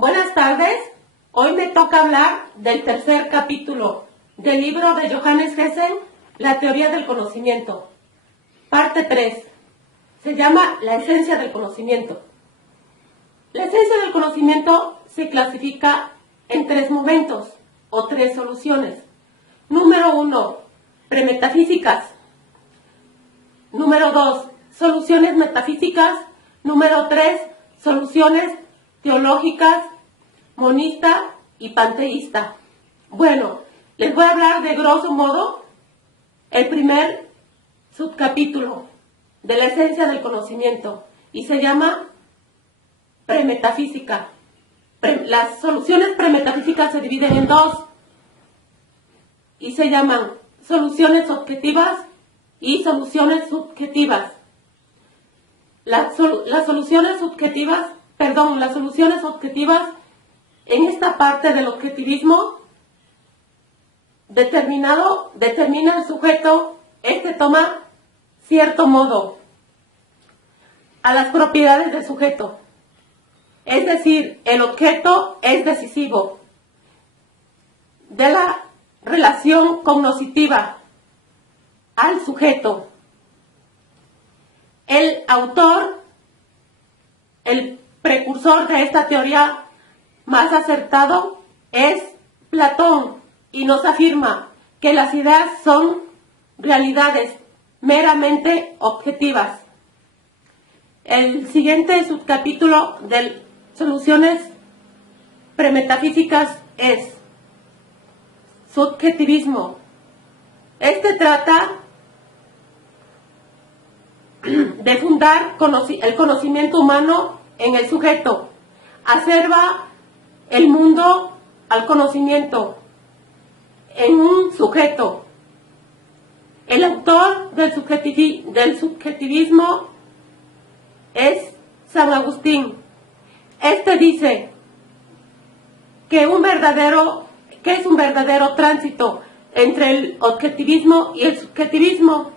Buenas tardes. Hoy me toca hablar del tercer capítulo del libro de Johannes Hessen, La teoría del conocimiento. Parte 3. Se llama La esencia del conocimiento. La esencia del conocimiento se clasifica en 3 momentos o 3 soluciones. Número 1, premetafísicas. Número 2, soluciones metafísicas. Número 3, soluciones teológicas, monista y panteísta. Bueno, les voy a hablar de grosso modo el primer subcapítulo de la esencia del conocimiento y se llama premetafísica. Las soluciones premetafísicas se dividen en 2 y se llaman soluciones objetivas y soluciones subjetivas. Las soluciones objetivas en esta parte del objetivismo determina el sujeto, toma cierto modo a las propiedades del sujeto. Es decir, el objeto es decisivo de la relación cognoscitiva al sujeto. El autor, el precursor de esta teoría más acertado es Platón y nos afirma que las ideas son realidades meramente objetivas. El siguiente subcapítulo de soluciones premetafísicas es subjetivismo. Trata de fundar el conocimiento humano en el sujeto. Acerva el mundo al conocimiento en un sujeto. El autor del subjetivismo es San Agustín. Dice que es un verdadero tránsito entre el objetivismo y el subjetivismo.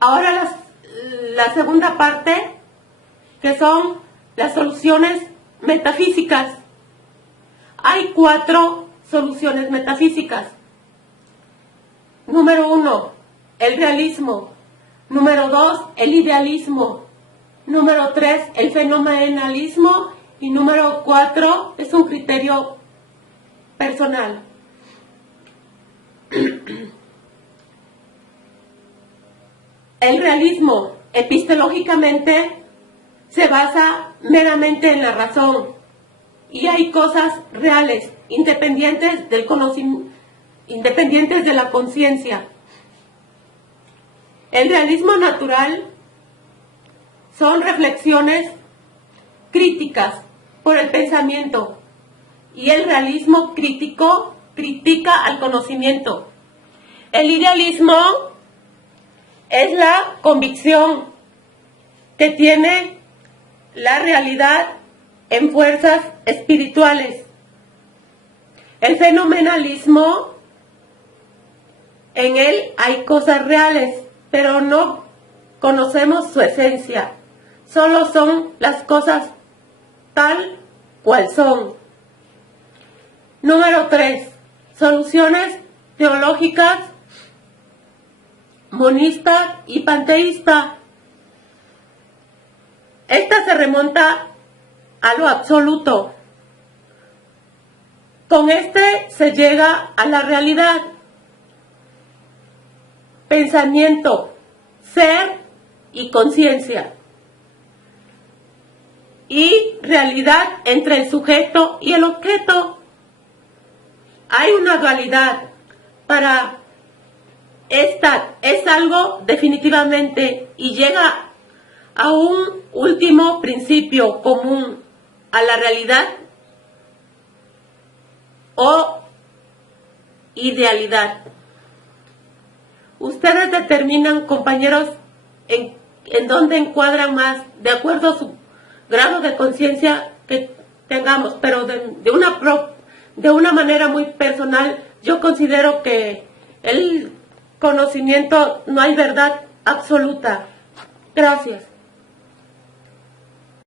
Ahora la segunda parte, que son las soluciones metafísicas. Hay 4 soluciones metafísicas. Número 1, el realismo. Número 2, el idealismo. Número 3, el fenomenalismo. Y número 4, es un criterio personal. El realismo, epistemológicamente, se basa meramente en la razón y hay cosas reales, independientes del conocimiento, independientes de la conciencia. El realismo natural son reflexiones críticas por el pensamiento y el realismo crítico critica al conocimiento. El idealismo es la convicción que tiene la realidad en fuerzas espirituales. El fenomenalismo, en él hay cosas reales, pero no conocemos su esencia. Solo son las cosas tal cual son. Número 3. Soluciones teológicas, monista y panteísta. Se remonta a lo absoluto. Con se llega a la realidad. Pensamiento, ser y conciencia. Y realidad entre el sujeto y el objeto. Hay una dualidad. Para esta es algo definitivamente y llega a un último principio común a la realidad o idealidad. Ustedes determinan, compañeros, en dónde encuadran más, de acuerdo a su grado de conciencia que tengamos, pero de una manera muy personal, yo considero que el conocimiento no hay verdad absoluta. Gracias.